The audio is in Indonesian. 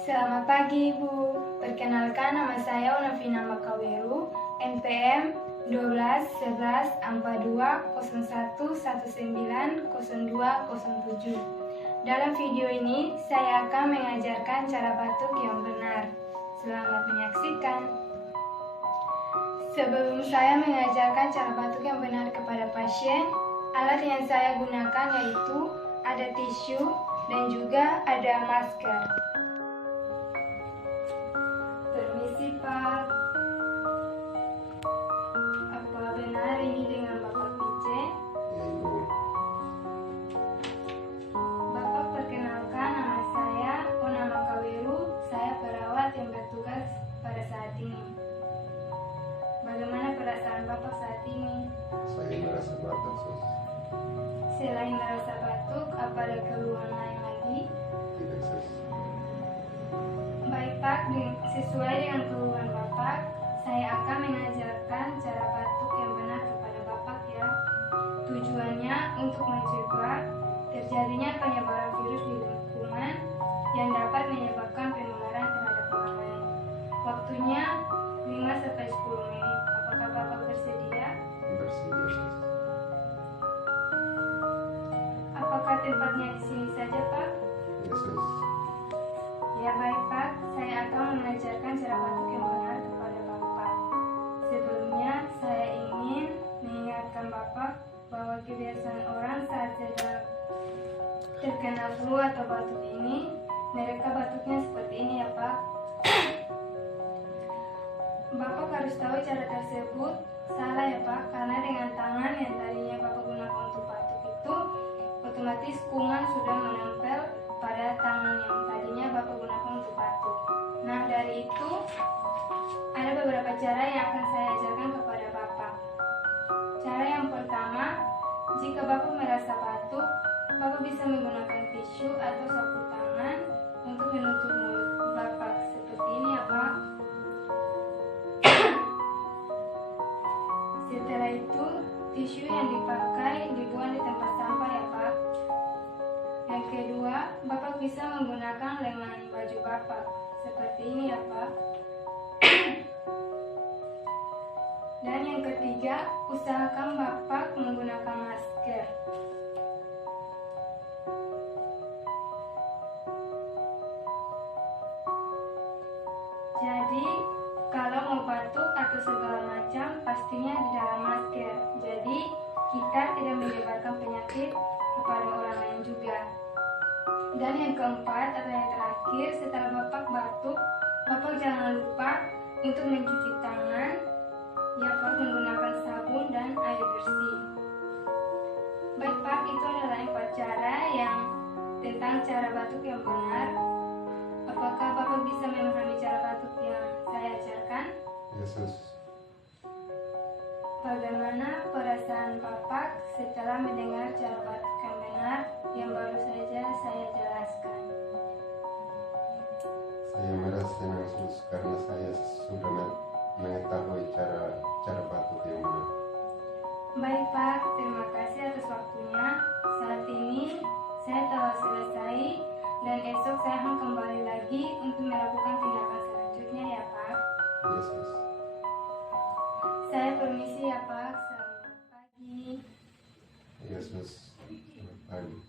Selamat pagi Ibu, perkenalkan nama saya Onavina Makaweru, NPM 12-11-42-01-19-0207. Dalam video ini, saya akan mengajarkan cara batuk yang benar. Selamat menyaksikan. Sebelum saya mengajarkan cara batuk yang benar kepada pasien, alat yang saya gunakan yaitu ada tisu dan juga ada masker. Permisi Pak, apa benar ini dengan Bapak Pice? Ya, Ibu. Bapak, perkenalkan, nama saya Ona Makaweru, saya perawat yang bertugas pada saat ini. Bagaimana perasaan Bapak saat ini? Saya merasa batuk, Sus. Selain merasa batuk, apa ada keluhan lain lagi? Tidak, Sus. Baik Pak, sesuai dengan keluhan Bapak, saya akan mengajarkan cara batuk yang benar kepada Bapak ya. Tujuannya untuk mencegah terjadinya penyebaran virus di lingkungan yang dapat menyebabkan penularan terhadap orang lain. Waktunya 5-10 menit. Apakah Bapak bersedia? Bersedia, Sus. Apakah tempatnya di sini saja Pak? Ya, Sus. Ya baik Pak, saya akan mengajarkan cara batuk yang benar kepada Bapak. Sebelumnya saya ingin mengingatkan Bapak bahwa kebiasaan orang saat sedang terkena flu atau batuk ini, mereka batuknya seperti ini ya Pak. Bapak harus tahu cara tersebut salah ya Pak, karena dengan tangan yang tadinya Bapak gunakan untuk batuk itu, otomatis kuman sudah menempel pada tangan yang tadinya Bapak gunakan untuk batuk. Nah, dari itu ada beberapa cara yang akan saya ajarkan kepada Bapak. Cara yang pertama, jika Bapak merasa batuk, Bapak bisa menggunakan tisu atau sapu tangan untuk menutup mulut Bapak seperti ini ya Pak. Setelah itu, tisu yang dipakai dibuang di tempat sampah ya Pak. Yang kedua, Bapak bisa menggunakan lengan baju Bapak seperti ini ya Pak. Dan yang ketiga, usahakan Bapak menggunakan masker. Jadi, kalau mau batuk atau segala macam, pastinya di dalam masker. Jadi, kita tidak menyebarkan penyakit kepada orang lain juga. Dan yang keempat atau yang terakhir, setelah Bapak batuk, Bapak jangan lupa untuk mencuci tangan, ya Pak, menggunakan sabun dan air bersih. Baik Pak, itu adalah 4 cara yang tentang cara batuk yang benar. Apakah Bapak bisa memahami cara batuk yang saya ajarkan? Ya, Sus. Bagaimana perasaan Bapak setelah mendengar cara batuk yang benar yang baru saja saya jelaskan? Saya merasa senang, Sus, karena saya sudah mengetahui cara batuk yang benar. Baik Pak, terima kasih atas waktunya. Saat ini saya telah selesai dan esok saya akan kembali lagi untuk melakukan tindakan selanjutnya ya Pak. Ya, Sus. Saya permisi ya Pak, selamat pagi. Ya, Sus. Selamat pagi.